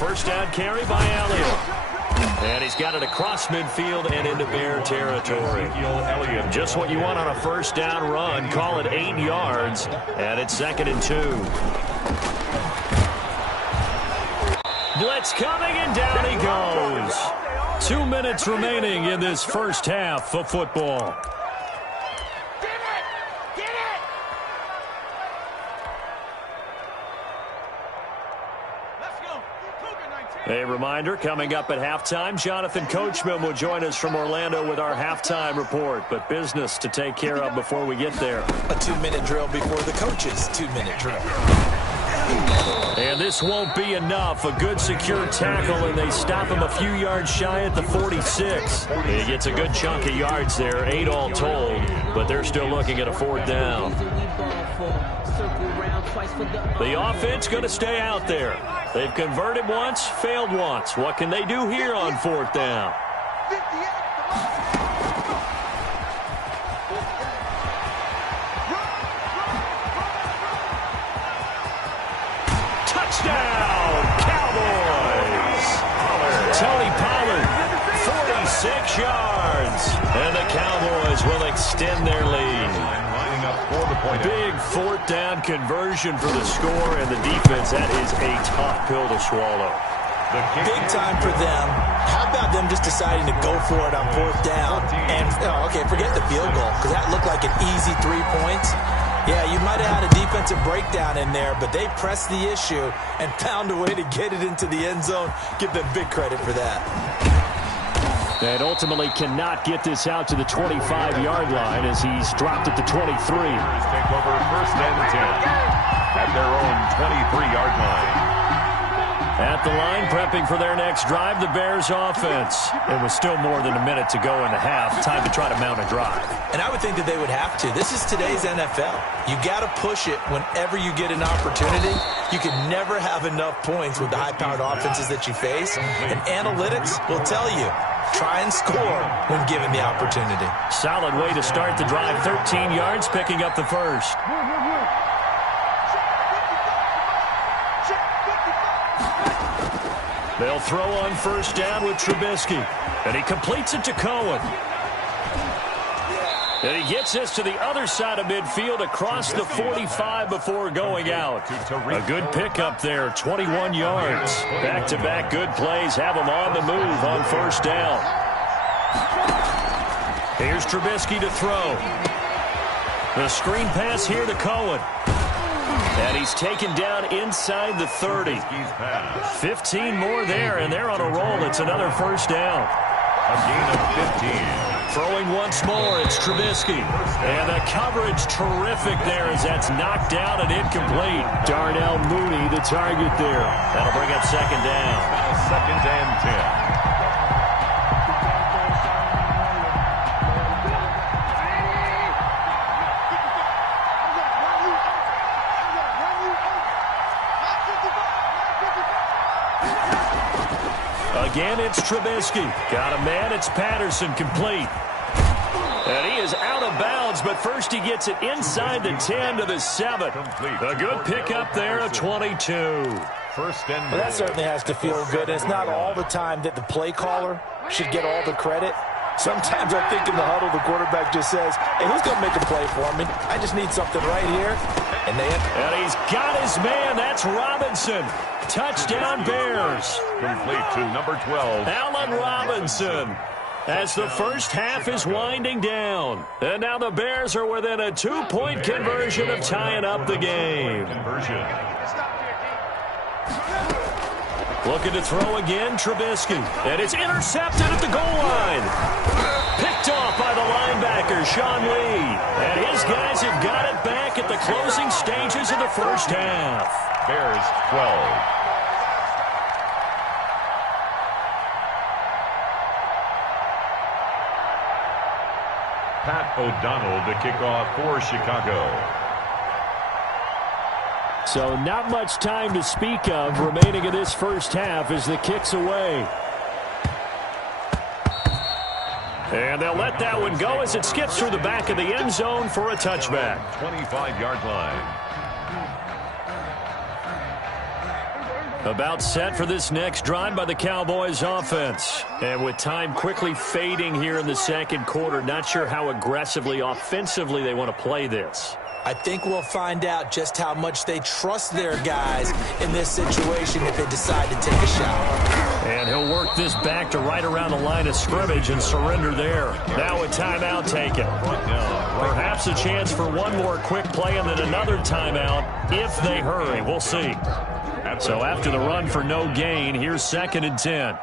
first down carry by Elliott. And he's got it across midfield and into Bear territory. Just what you want on a first down run. Call it 8 yards, and it's 2nd and 2. Blitz coming, and down he goes. 2 minutes remaining in this first half of football. A reminder, coming up at halftime, Jonathan Coachman will join us from Orlando with our halftime report. But business to take care of before we get there. A 2-minute drill before the coach's 2-minute drill. And this won't be enough. A good secure tackle, and they stop him a few yards shy at the 46. He gets a good chunk of yards there, 8 all told, but they're still looking at a 4th down. The offense going to stay out there. They've converted once, failed once. What can they do here on 4th down? Touchdown, Cowboys! Tony Pollard, 46 yards. And the Cowboys will extend their lead. Big 4th down conversion for the score, and the defense, that is a tough pill to swallow. Big time for them. How about them just deciding to go for it on 4th down? And, okay, forget the field goal, because that looked like an easy 3 points. Yeah, you might have had a defensive breakdown in there, but they pressed the issue and found a way to get it into the end zone. Give them big credit for that. And ultimately cannot get this out to the 25-yard line as he's dropped at the 23. Take over 1st and 10 at their own 23-yard line. At the line, prepping for their next drive, the Bears offense. It was still more than a minute to go in the half. Time to try to mount a drive. And I would think that they would have to. This is today's NFL. You got to push it whenever you get an opportunity. You can never have enough points with the high-powered offenses that you face. And analytics will tell you, try and score when given the opportunity. Solid way to start the drive. 13 yards, picking up the first. They'll throw on 1st down with Trubisky. And he completes it to Cohen. And he gets this to the other side of midfield across the 45 before going out. A good pickup there, 21 yards. Back-to-back good plays have him on the move on 1st down. Here's Trubisky to throw. The screen pass here to Cohen. And he's taken down inside the 30. 15 more there, and they're on a roll. It's another 1st down. A gain of 15. Throwing once more, it's Trubisky. And the coverage terrific there as that's knocked down and incomplete. Darnell Mooney, the target there. That'll bring up 2nd down. 2nd and 10. Again, it's Trubisky. Got a man, it's Patterson, complete. And he is out of bounds, but first he gets it inside the 10 to the 7. A good pickup there, a 22. 1st and well, that certainly has to feel good. It's not all the time that the play caller should get all the credit. Sometimes I think in the huddle, the quarterback just says, hey, who's going to make a play for me? I just need something right here. And he's got his man. That's Robinson. Touchdown, Bears. Complete to number 12. Allen Robinson. As the first half is winding down. And now the Bears are within a 2-point conversion of tying up the game. Looking to throw again, Trubisky. And it's intercepted at the goal line. Picked off by the linebacker, Sean Lee. And his guys have got it back at the closing stages of the first half. Bears 12. Pat O'Donnell to kick off for Chicago. So not much time to speak of remaining in this first half as the kick's away. And they'll let that one go as it skips through the back of the end zone for a touchback. 25-yard line. About set for this next drive by the Cowboys offense. And with time quickly fading here in the second quarter, not sure how aggressively, offensively they want to play this. I think we'll find out just how much they trust their guys in this situation if they decide to take a shot. And he'll work this back to right around the line of scrimmage and surrender there. Now a timeout taken. Perhaps a chance for one more quick play and then another timeout if they hurry. We'll see. So after the run for no gain, here's 2nd and 10.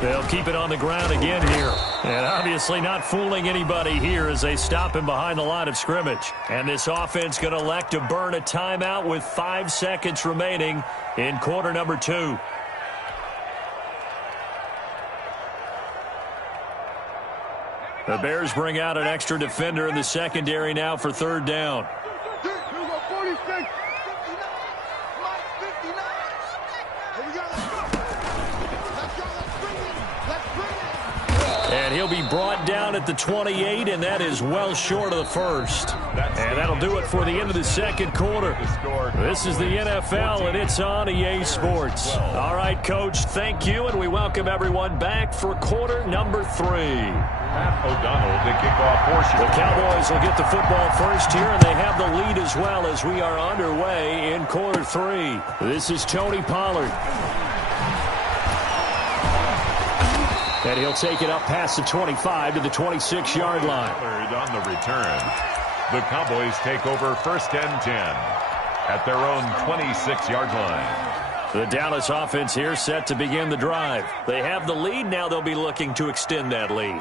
They'll keep it on the ground again here. And obviously not fooling anybody here as they stop him behind the line of scrimmage. And this offense going to elect to burn a timeout with 5 seconds remaining in quarter number 2. The Bears bring out an extra defender in the secondary now for 3rd down. And he'll be brought down at the 28, and that is well short of the first. And that'll do it for the end of the second quarter. This is the NFL, and it's on EA Sports. All right, Coach, thank you, and we welcome everyone back for quarter number 3. O'Donnell, the kickoff portion. The Cowboys will get the football first here, and they have the lead as well as we are underway in quarter 3. This is Tony Pollard. And he'll take it up past the 25 to the 26-yard line. On the return. The Cowboys take over 1st and 10 at their own 26-yard line. The Dallas offense here set to begin the drive. They have the lead. Now they'll be looking to extend that lead.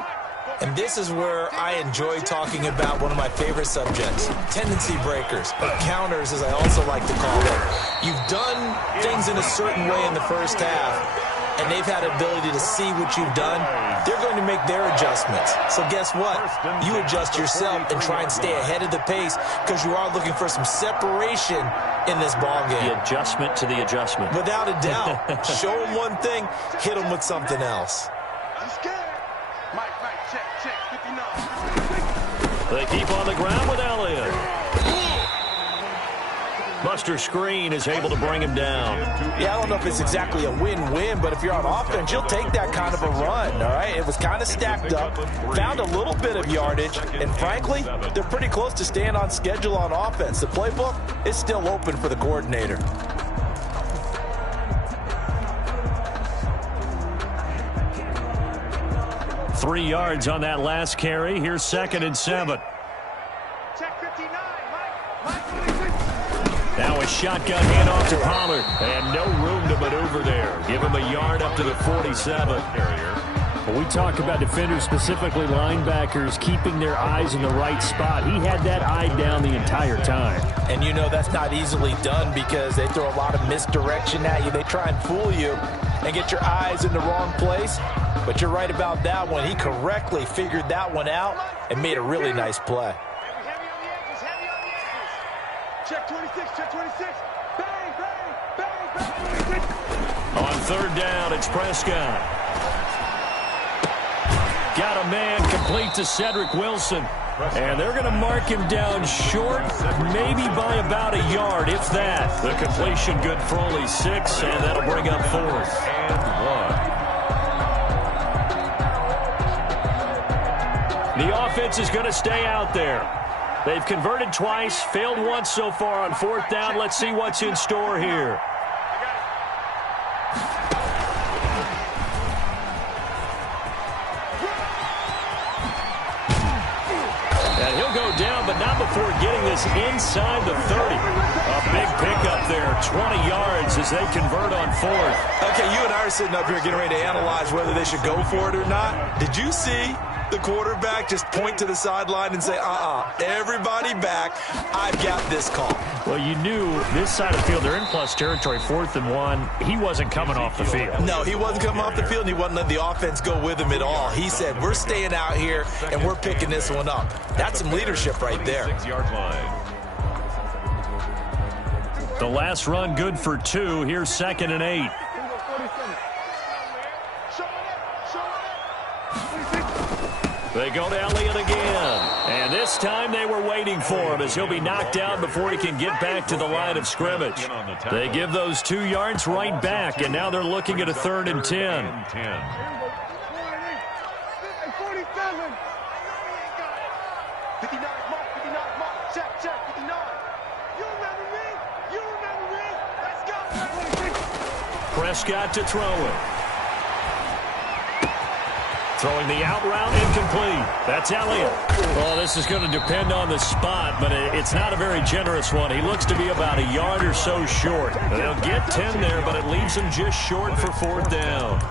And this is where I enjoy talking about one of my favorite subjects, tendency breakers, or counters as I also like to call them. You've done things in a certain way in the first half, and they've had ability to see what you've done. They're going to make their adjustments. So guess what? You adjust yourself and try and stay ahead of the pace because you are looking for some separation in this ballgame. The adjustment to the adjustment. Without a doubt. Show them one thing, hit them with something else. They keep on the ground with Elliott. Buster Screen is able to bring him down. Yeah, I don't know if it's exactly a win-win, but if you're on offense, you'll take that kind of a run, all right? It was kind of stacked up, found a little bit of yardage, and frankly, they're pretty close to staying on schedule on offense. The playbook is still open for the coordinator. Three yards on that last carry. Here's 2nd and 7. Check 59, Mike. Now a shotgun handoff to Pollard. And no room to maneuver there. Give him a yard up to the 47. When we talk about defenders, specifically linebackers, keeping their eyes in the right spot, he had that eye down the entire time. And you know that's not easily done because they throw a lot of misdirection at you. They try and fool you and get your eyes in the wrong place. But you're right about that one. He correctly figured that one out and made a really nice play. Heavy on the edges, heavy on the edges. Check 26, check 26. Bang, bang, bang, bang. On 3rd down, it's Prescott. Got a man complete to Cedric Wilson. And they're going to mark him down short, maybe by about a yard, if that. The completion good for only 6, and that'll bring up 4th and 1. The offense is going to stay out there. They've converted twice, failed once so far on 4th down. Let's see what's in store here. And he'll go down, but not before getting this inside the 30. A big pickup there, 20 yards as they convert on 4th. Okay, you and I are sitting up here getting ready to analyze whether they should go for it or not. Did you see the quarterback just point to the sideline and say, everybody back, I've got this call? Well, you knew this side of the field, they're in plus territory, 4th and 1. He wasn't coming off the field. No, he wasn't coming off the field, and he wasn't letting the offense go with him at all. He said, we're staying out here, and we're picking this one up. That's some leadership right there. 6-yard line. The last run good for 2. Here's 2nd and 8. They go to Elliott again. And this time they were waiting for him as he'll be knocked out before he can get back to the line of scrimmage. They give those 2 yards right back, and now they're looking at a 3rd and 10. 59, mark, 59, mark, check, 59. You remember me? You remember me? Let's go. Prescott to throw it. Throwing the out route, incomplete. That's Elliott. Well, this is going to depend on the spot, but it's not a very generous one. He looks to be about a yard or so short. They'll get 10 there, but it leaves him just short for 4th down.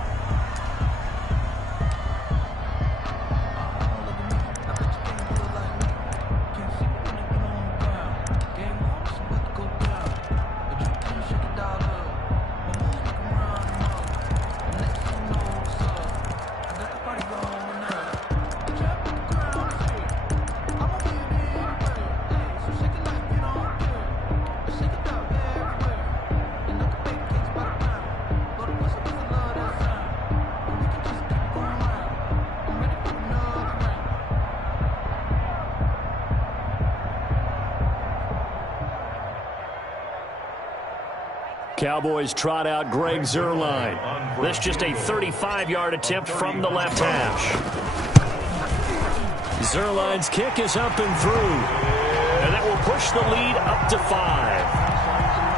Cowboys trot out Greg Zuerlein. This just a 35-yard attempt from the left hash. Zuerlein's kick is up and through. And that will push the lead up to 5.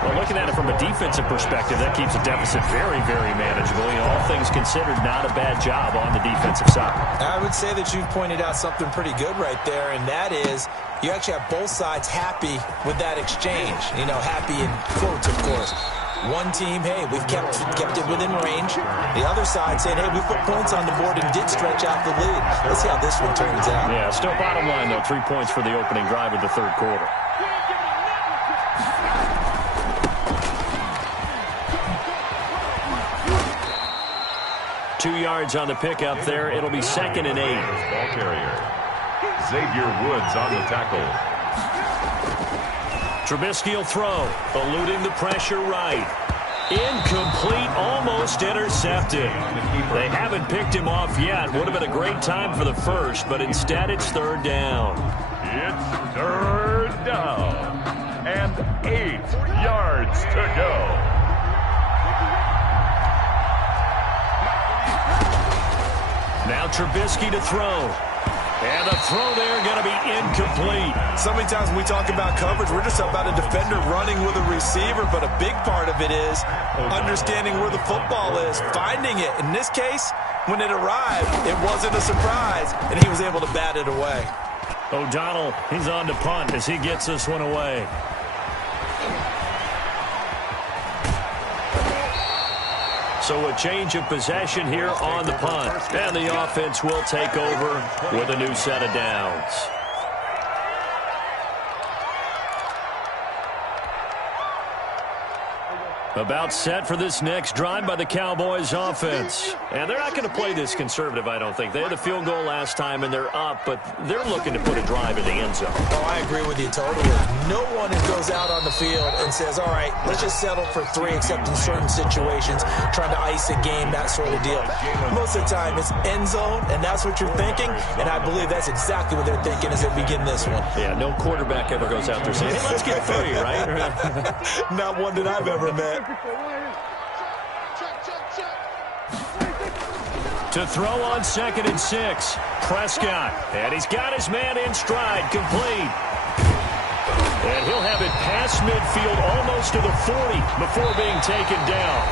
Well, looking at it from a defensive perspective, that keeps a deficit very, very manageable. You know, all things considered, not a bad job on the defensive side. I would say that you've pointed out something pretty good right there, and that is you actually have both sides happy with that exchange. You know, happy in quotes, of course. One team, hey, we've kept it within range. The other side saying, hey, we put points on the board and did stretch out the lead. Let's see how this one turns out. Yeah, still bottom line, though, 3 points for the opening drive of the 3rd quarter. Two yards on the pickup there. It'll be 2nd and 8. Ball carrier. Xavier Woods on the tackle. Trubisky will throw, eluding the pressure right. Incomplete, almost intercepted. They haven't picked him off yet. Would have been a great time for the first, but instead it's 3rd down. It's 3rd down. And 8 yards to go. Now Trubisky to throw. And the throw there going to be incomplete. So many times when we talk about coverage, we're just about a defender running with a receiver, but a big part of it is understanding where the football is, finding it. In this case, when it arrived, it wasn't a surprise, and he was able to bat it away. O'Donnell, he's on to punt as he gets this one away. So a change of possession here on the punt. And the offense will take over with a new set of downs. About set for this next drive by the Cowboys offense. And they're not going to play this conservative, I don't think. They had a field goal last time, and they're up, but they're looking to put a drive in the end zone. Oh, I agree with you totally. No one goes out on the field and says, all right, let's just settle for 3, except in certain situations, trying to ice a game, that sort of deal. Most of the time, it's end zone, and that's what you're thinking, and I believe that's exactly what they're thinking as they begin this one. Yeah, no quarterback ever goes out there saying, hey, let's get 3, right? Not one that I've ever met. To throw on 2nd and 6, Prescott. And he's got his man in stride, complete. And he'll have it past midfield almost to the 40 before being taken down.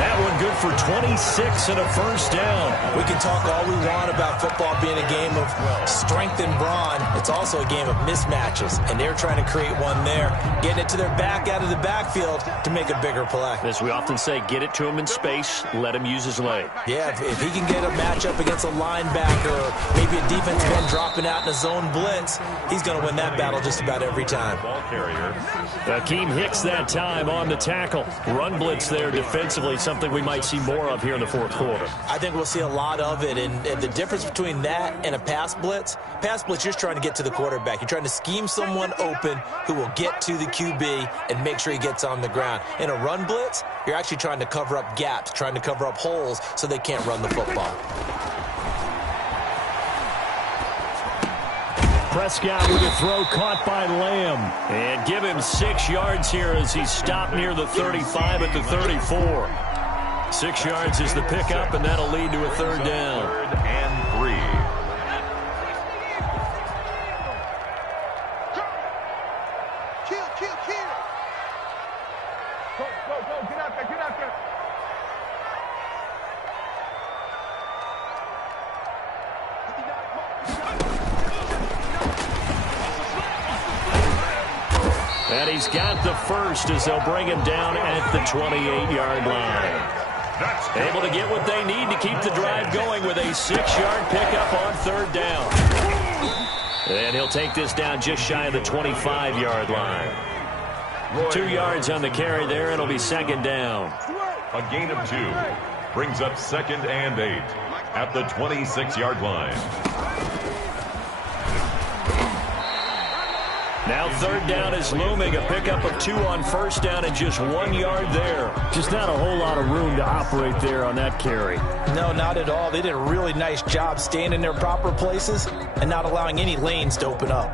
That one good for 26 and a 1st down. We can talk all we want about football being a game of strength and brawn. It's also a game of mismatches, and they're trying to create one there, getting it to their back out of the backfield to make a bigger play. As we often say, get it to him in space, let him use his leg. Yeah, if he can get a matchup against a linebacker or maybe a defensive end dropping out in a zone blitz, he's going to win that battle just about every time. ball carrier. Akeem Hicks that time on the tackle. Run blitz there defensively, something we might see more of here in the fourth quarter. I think we'll see a lot of it, and the difference between that and a pass blitz, you're just trying to get to the quarterback. You're trying to scheme someone open who will get to the QB and make sure he gets on the ground. In a run blitz, you're actually trying to cover up gaps, trying to cover up holes so they can't run the football. Prescott with a throw caught by Lamb. And give him 6 yards here as he stopped near the 35 at the 34. 6 yards is the pickup, and that'll lead to a third down. 3rd and 3. Kill. Go. Get out there. And he's got the first as they'll bring him down at the 28-yard line. Able to get what they need to keep the drive going with a 6-yard pickup on third down. And he'll take this down just shy of the 25-yard line. 2 yards on the carry there. It'll be second down. A gain of 2 brings up 2nd and 8 at the 26-yard line. Now third down is looming. A pickup of 2 on first down and just 1 yard there. Just not a whole lot of room to operate there on that carry. No, not at all. They did a really nice job staying in their proper places and not allowing any lanes to open up.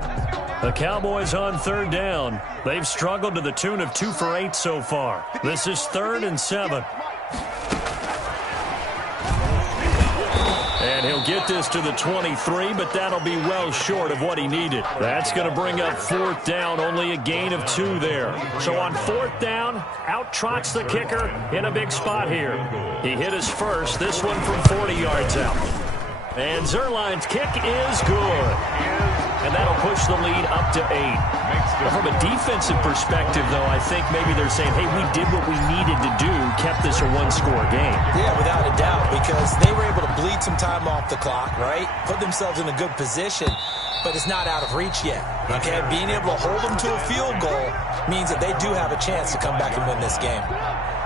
The Cowboys on third down. They've struggled to the tune of 2 for 8 so far. This is 3rd and 7. And he'll get this to the 23, but that'll be well short of what he needed. That's going to bring up 4th down, only a gain of 2 there. So on 4th down, out trots the kicker in a big spot here. He hit his first, this one from 40 yards out. And Zerline's kick is good. And that'll push the lead up to 8. From a defensive perspective, though, I think maybe they're saying, hey, we did what we needed to do, kept this a one-score game. Yeah, without a doubt, because they were able to bleed some time off the clock, right? Put themselves in a good position, but it's not out of reach yet. Okay, being able to hold them to a field goal means that they do have a chance to come back and win this game.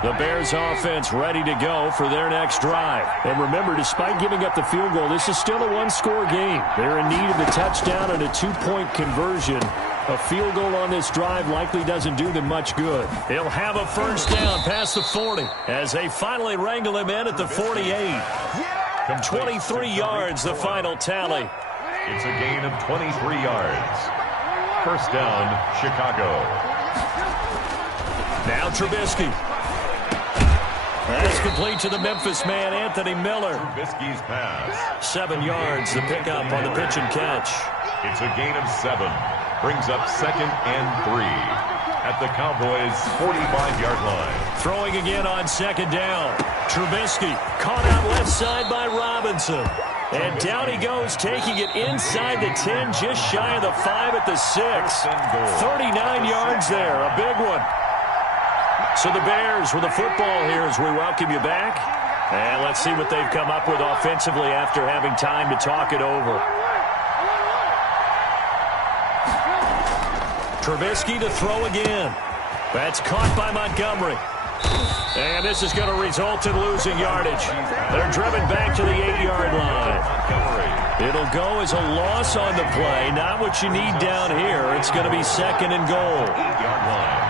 The Bears offense ready to go for their next drive. And remember, despite giving up the field goal, this is still a one-score game. They're in need of a touchdown and a 2-point conversion. A field goal on this drive likely doesn't do them much good. He'll have a first down past the 40 as they finally wrangle him in at the 48. 23 yards, the final tally. It's a gain of 23 yards. First down, Chicago. Now Trubisky. That's complete to the Memphis man, Anthony Miller. Trubisky's pass. 7 yards, the pickup on the pitch and catch. It's a gain of 7. Brings up 2nd and 3 at the Cowboys' 45-yard line. Throwing again on 2nd down. Trubisky caught out left side by Robinson. And down he goes, taking it inside the 10, just shy of the 5 at the 6. 39 yards there, a big one. So the Bears with the football here as we welcome you back. And let's see what they've come up with offensively after having time to talk it over. Trubisky to throw again. That's caught by Montgomery. And this is going to result in losing yardage. They're driven back to the 8-yard line. It'll go as a loss on the play. Not what you need down here. It's going to be 2nd and goal. 8-yard line.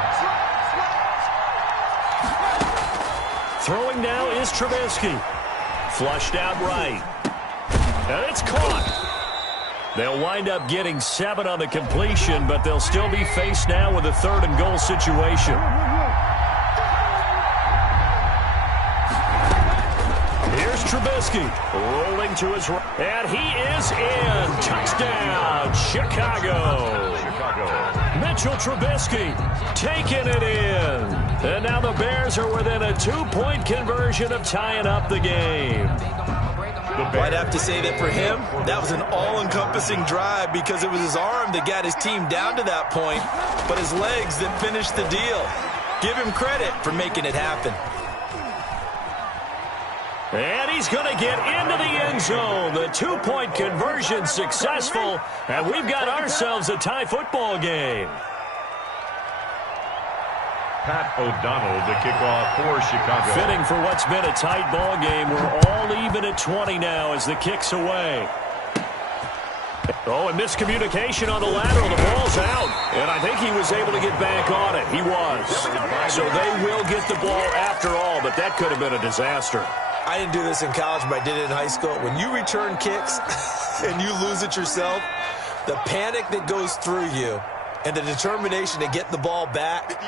Throwing now is Trubisky. Flushed out right. And it's caught. They'll wind up getting 7 on the completion, but they'll still be faced now with a 3rd and goal situation. Here's Trubisky rolling to his right. And he is in. Touchdown, Chicago. Mitchell Trubisky taking it in. And now the Bears are within a 2-point conversion of tying up the game. I'd have to say that for him, that was an all-encompassing drive because it was his arm that got his team down to that point, but his legs that finished the deal. Give him credit for making it happen. And he's going to get into the end zone. The 2-point conversion successful, and we've got ourselves a tie football game. Pat O'Donnell to kick off for Chicago. Fitting for what's been a tight ball game. We're all even at 20 now as the kick's away. Oh, and miscommunication on the lateral. The ball's out. And I think he was able to get back on it. He was. So they will get the ball after all, but that could have been a disaster. I didn't do this in college, but I did it in high school. When you return kicks and you lose it yourself, the panic that goes through you and the determination to get the ball back,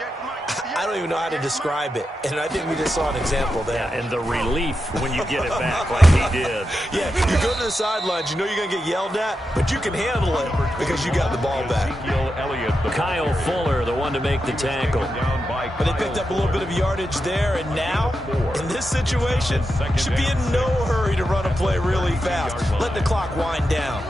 I don't even know how to describe it. And I think we just saw an example there. Yeah, and the relief when you get it back like he did. Yeah, you go to the sidelines, you know you're going to get yelled at, but you can handle it because you got the ball back. Kyle Fuller, the one to make the tackle. But they picked up a little bit of yardage there, and now, in this situation, should be in no hurry to run a play really fast. Let the clock wind down.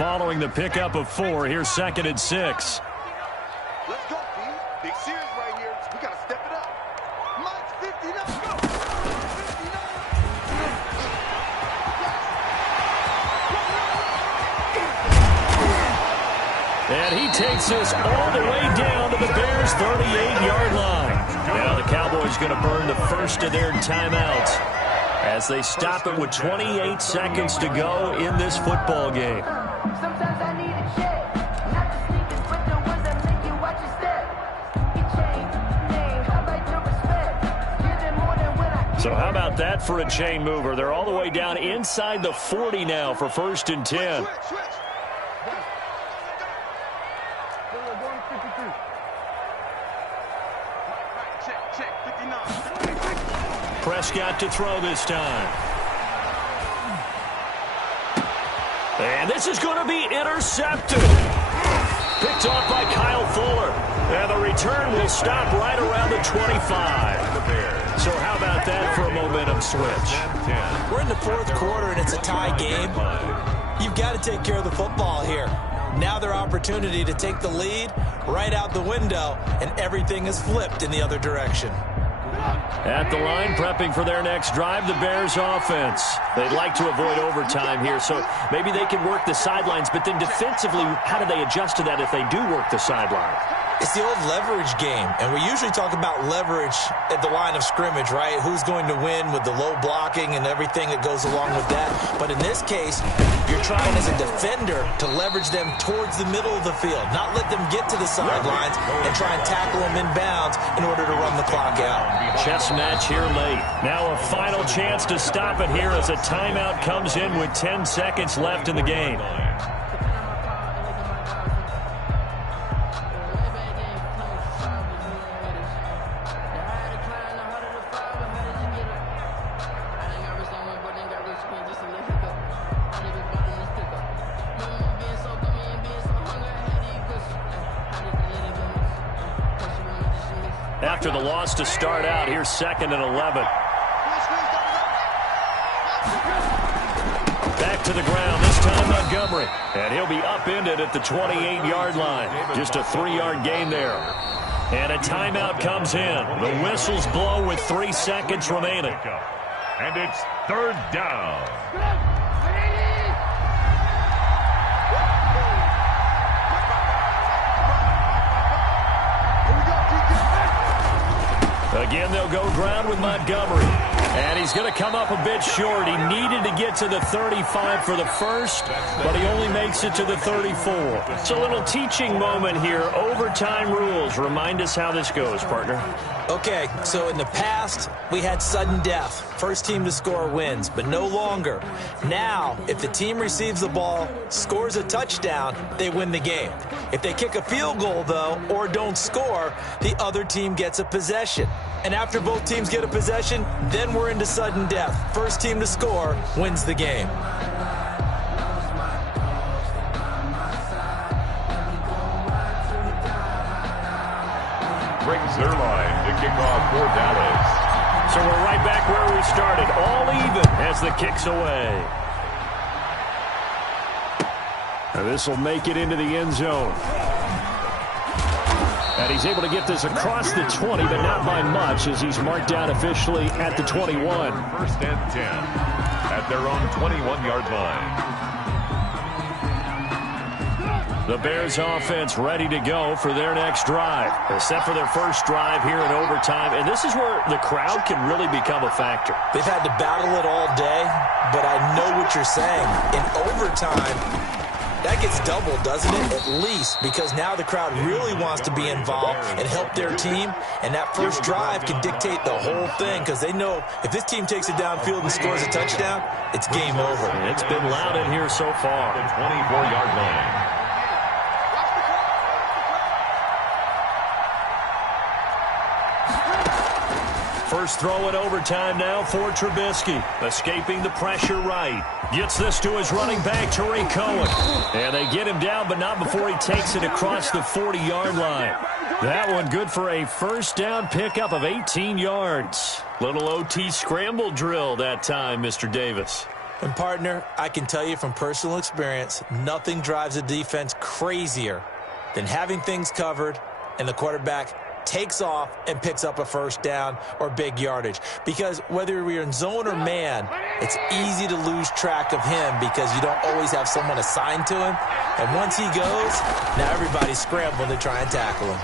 Following the pickup of 4, here's 2nd and 6. Let's go, B. Big series right here. We got to step it up. Mine's 50, let's go. 59. And he takes this all the way down to the Bears' 38-yard line. Now the Cowboys going to burn the first of their timeouts as they stop it with 28 seconds to go in this football game. Sometimes I need a check, not just sneakers, but the ones that make you watch your step. You change name, how about your respect? Give them more than when I. So how about that for a chain mover? They're all the way down inside the 40 now for 1st and 10. Switch. Check, 59. Prescott to throw this time. And this is going to be intercepted. Picked off by Kyle Fuller. And the return will stop right around the 25. So how about that for a momentum switch? We're in the 4th quarter, and it's a tie game. You've got to take care of the football here. Now their opportunity to take the lead right out the window, and everything is flipped in the other direction. At the line, prepping for their next drive, the Bears offense. They'd like to avoid overtime here, so maybe they can work the sidelines, but then defensively, how do they adjust to that if they do work the sideline? It's the old leverage game, and we usually talk about leverage at the line of scrimmage, right? Who's going to win with the low blocking and everything that goes along with that. But in this case, you're trying as a defender to leverage them towards the middle of the field, not let them get to the sidelines and try and tackle them inbounds in order to run the clock out. Chess match here late. Now a final chance to stop it here as a timeout comes in with 10 seconds left in the game. After the loss to start out, here's 2nd and 11. Back to the ground, this time Montgomery. And he'll be upended at the 28-yard line. Just a 3-yard gain there. And a timeout comes in. The whistles blow with 3 seconds remaining. And it's 3rd down. Again, they'll go ground with Montgomery. And he's going to come up a bit short. He needed to get to the 35 for the first, but he only makes it to the 34. It's a little teaching moment here. Overtime rules. Remind us how this goes, partner. Okay, so in the past, we had sudden death. First team to score wins, but no longer. Now, if the team receives the ball, scores a touchdown, they win the game. If they kick a field goal, though, or don't score, the other team gets a possession. And after both teams get a possession, then we're into sudden death. First team to score wins the game. Brings their line to kick off for Dallas. So we're right back where we started, all even as the kick's away. And this will make it into the end zone. And he's able to get this across the 20, but not by much, as he's marked down officially at the 21. First and 10 at their own 21-yard line. The Bears offense ready to go for their next drive. They're set for their first drive here in overtime, and this is where the crowd can really become a factor. They've had to battle it all day, but I know what you're saying. In overtime, that gets doubled, doesn't it? At least, because now the crowd really wants to be involved and help their team, and that first drive can dictate the whole thing, because they know if this team takes it downfield and scores a touchdown, it's game over. It's been loud in here so far. The 24-yard line. First throw in overtime now for Trubisky. Escaping the pressure right. Gets this to his running back, Tariq Cohen. And they get him down, but not before he takes it across the 40-yard line. That one good for a first down pickup of 18 yards. Little OT scramble drill that time, Mr. Davis. And, partner, I can tell you from personal experience, nothing drives a defense crazier than having things covered and the quarterback takes off and picks up a first down or big yardage. Because whether you're in zone or man, it's easy to lose track of him because you don't always have someone assigned to him. And once he goes, now everybody's scrambling to try and tackle him.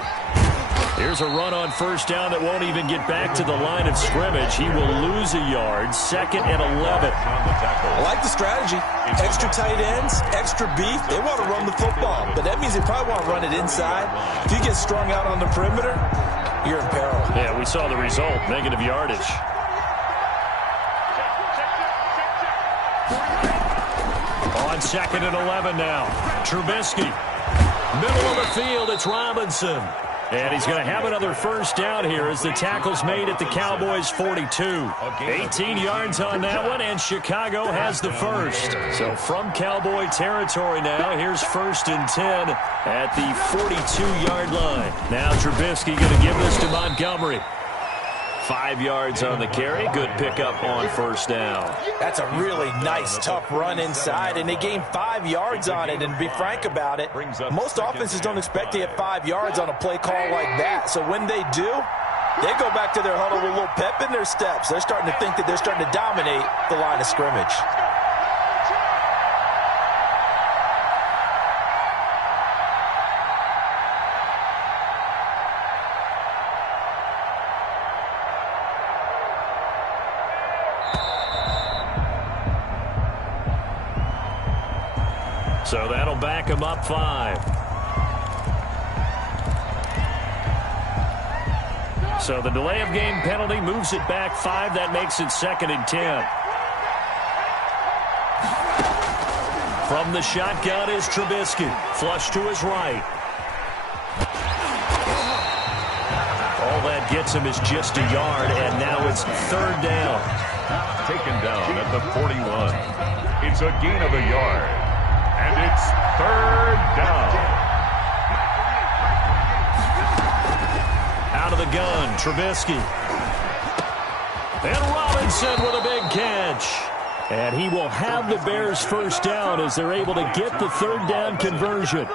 Here's a run on first down that won't even get back to the line of scrimmage. He will lose a yard. 2nd and 11. I like the strategy. Extra tight ends, extra beef. They want to run the football, but that means they probably want to run it inside. If you get strung out on the perimeter, you're in peril. Yeah, we saw the result. Negative yardage. On 2nd and 11 now. Trubisky. Middle of the field, it's Robinson. And he's going to have another first down here as the tackle's made at the Cowboys' 42. 18 yards on that one, and Chicago has the first. So from Cowboy territory now, here's 1st and 10 at the 42-yard line. Now Trubisky going to give this to Montgomery. 5 yards on the carry. Good pickup on first down. That's a really nice, tough run inside, and they gained 5 yards on it. And to be frank about it, most offenses don't expect to get 5 yards on a play call like that. So when they do, they go back to their huddle with a little pep in their steps. They're starting to think that they're starting to dominate the line of scrimmage. So that'll back him up 5. So the delay of game penalty moves it back 5. That makes it 2nd and 10. From the shotgun is Trubisky. Flush to his right. All that gets him is just a yard, and now it's 3rd down. Taken down at the 41. It's a gain of a yard. And it's 3rd down. Out of the gun, Trubisky. And Robinson with a big catch. And he will have the Bears' first down as they're able to get the 3rd down conversion.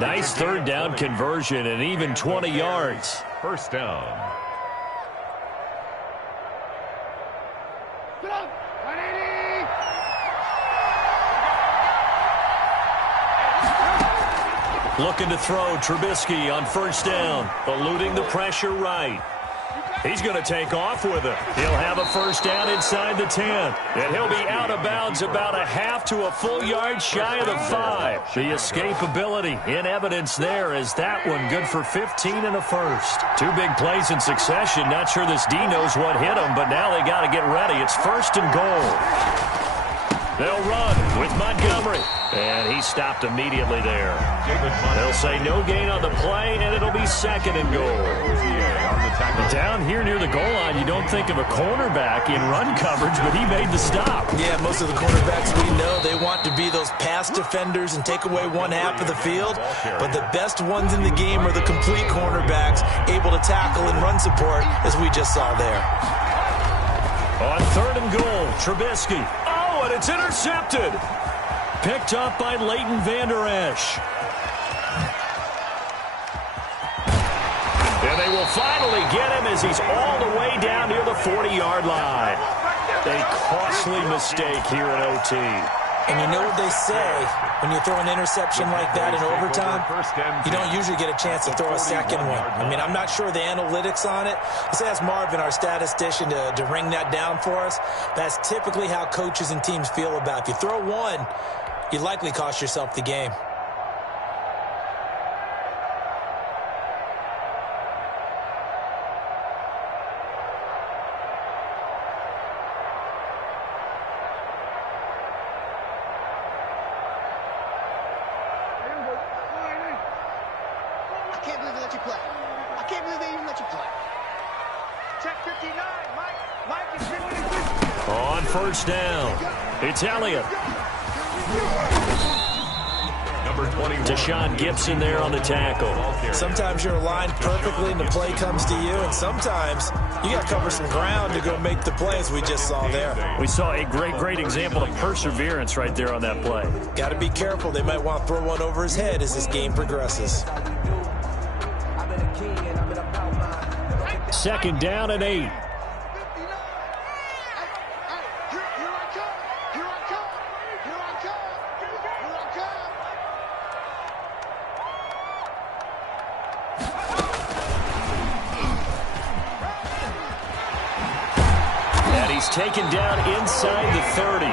Nice 3rd down conversion and even 20 yards. First down. Looking to throw Trubisky on first down. Eluding the pressure right. He's going to take off with it. He'll have a first down inside the 10. And he'll be out of bounds about a half to a full yard shy of the 5. The escapability in evidence there is that one good for 15 and a first. 2 big plays in succession. Not sure this D knows what hit him, but now they got to get ready. It's first and goal. They'll run with Montgomery. And he stopped immediately there. They'll say no gain on the play, and it'll be second and goal. Down here near the goal line, you don't think of a cornerback in run coverage, but he made the stop. Yeah, most of the cornerbacks we know, they want to be those pass defenders and take away one half of the field. But the best ones in the game are the complete cornerbacks, able to tackle and run support, as we just saw there. On third and goal, Trubisky. Oh, and it's intercepted. Picked up by Leighton Vander Esch. And they will finally get him as he's all the way down near the 40-yard line. A costly mistake here in OT. And you know what they say, when you throw an interception like that in overtime, you don't usually get a chance to throw a second one. I mean, I'm not sure the analytics on it. Let's ask Marvin, our statistician, to ring that down for us. That's typically how coaches and teams feel about it. If you throw one, you likely cost yourself the game. I can't believe they let you play. I can't believe they even let you play. Check 59, Mike. Mike is 56. On first down, it's Elliott. Number 21. Deshaun Gibson there on the tackle. Sometimes you're aligned perfectly and the play comes to you, and sometimes you got to cover some ground to go make the play, as we just saw there. We saw a great example of perseverance right there on that play. Got to be careful. They might want to throw one over his head as this game progresses. Second down and 8. And he's taken down inside the 30.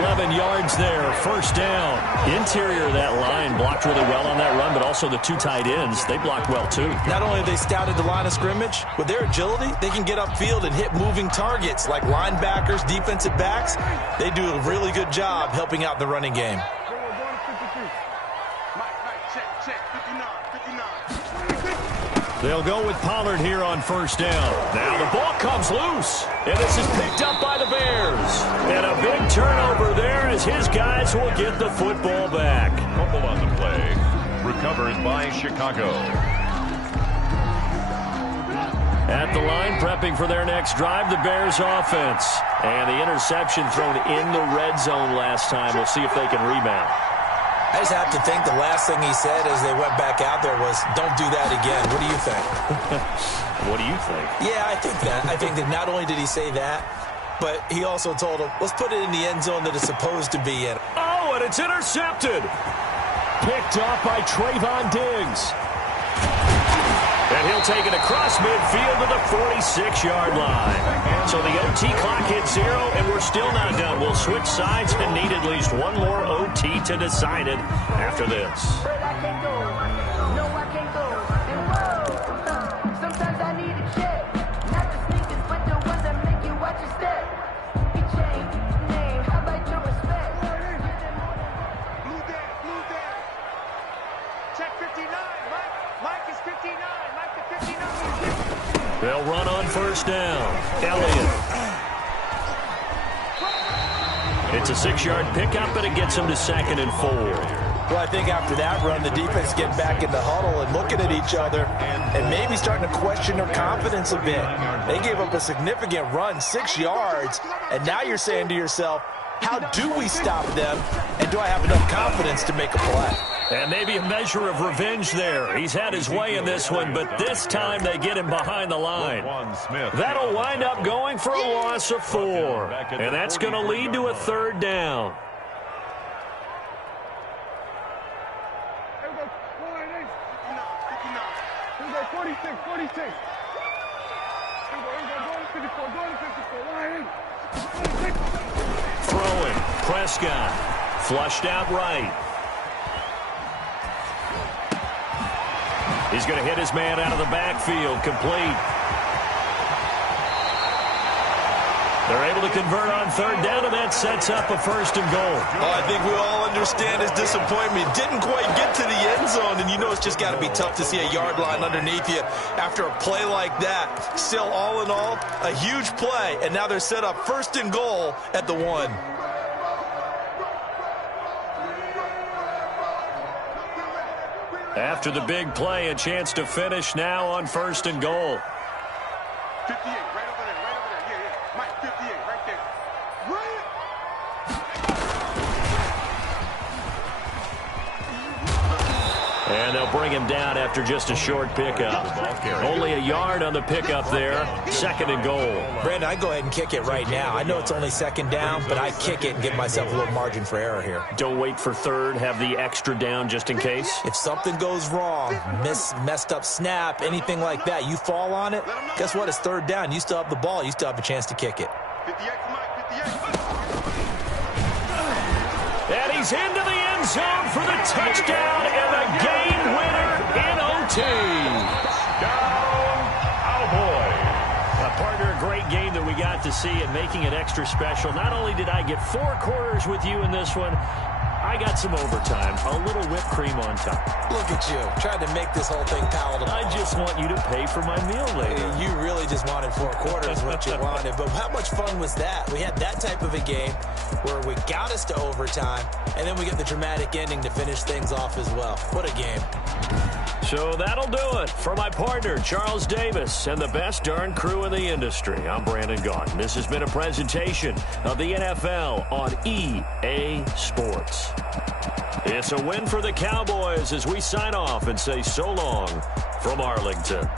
11 yards there, first down. Interior of that line blocked really well on that run, but also the 2 tight ends, they blocked well too. Not only have they scouted the line of scrimmage, with their agility, they can get upfield and hit moving targets like linebackers, defensive backs. They do a really good job helping out the running game. They'll go with Pollard here on first down. Now the ball comes loose, and this is picked up by the Bears. And a big turnover there as his guys will get the football back. Fumble on the play. Recovered by Chicago. At the line, prepping for their next drive, the Bears offense. And the interception thrown in the red zone last time. We'll see if they can rebound. I just have to think the last thing he said as they went back out there was, don't do that again. What do you think? What do you think? Yeah, I think that. I think that not only did he say that, but he also told him, let's put it in the end zone that it's supposed to be in. Oh, and it's intercepted. Picked off by Trayvon Diggs. And he'll take it across midfield to the 46-yard line. So the OT clock hits 0, and we're still not done. We'll switch sides and need at least one more OT to decide it after this. But I can't go. No, I can't go. And whoa, sometimes I need a check. Not the sneakers, but the ones that make you watch your step. He changed name. How about your respect? Blue dead. Check 59, Mike. Mike is 59. Mike to 59. They'll run on first down. Elliott. It's a 6-yard pickup, and it gets him to 2nd and 4. Well, I think after that run, the defense getting back in the huddle and looking at each other and maybe starting to question their confidence a bit. They gave up a significant run, 6 yards, and now you're saying to yourself, how do we stop them, and do I have enough confidence to make a play? And maybe a measure of revenge there. He's had his way in this one, but this time they get him behind the line. That'll wind up going for a loss of 4. And that's going to lead to a 3rd down. Here we go. 59. Here we go. 46. Throwing. Prescott. Flushed out right. He's going to hit his man out of the backfield. Complete. They're able to convert on third down, and that sets up a 1st and goal. Oh, I think we all understand his disappointment. Didn't quite get to the end zone, and you know it's just got to be tough to see a yard line underneath you after a play like that. Still, all in all, a huge play, and now they're set up 1st and goal at the 1. After the big play, a chance to finish now on 1st and goal. 58, right over there, yeah. Mike, 58, right there. Right. And they'll bring him down after just a short pickup. Only a yard on the pickup there. 2nd and goal. Brandon, I go ahead and kick it right now. I know it's only 2nd down, but I kick it and give myself a little margin for error here. Don't wait for 3rd. Have the extra down just in case. If something goes wrong, messed up snap, anything like that, you fall on it, guess what? It's 3rd down. You still have the ball. You still have a chance to kick it. 58, Mike, 58. And he's into the end zone for the touchdown and the game winner in OT. Down, Cowboys. Partner, a great game that we got to see and making it extra special. Not only did I get 4 quarters with you in this one, I got some overtime, a little whipped cream on top. Look at you, trying to make this whole thing palatable. I just want you to pay for my meal later. You really just wanted 4 quarters, what you wanted. But how much fun was that? We had that type of a game where we got us to overtime, and then we get the dramatic ending to finish things off as well. What a game. So that'll do it. For my partner, Charles Davis, and the best darn crew in the industry, I'm Brandon Gaudin. This has been a presentation of the NFL on EA Sports. It's a win for the Cowboys as we sign off and say so long from Arlington.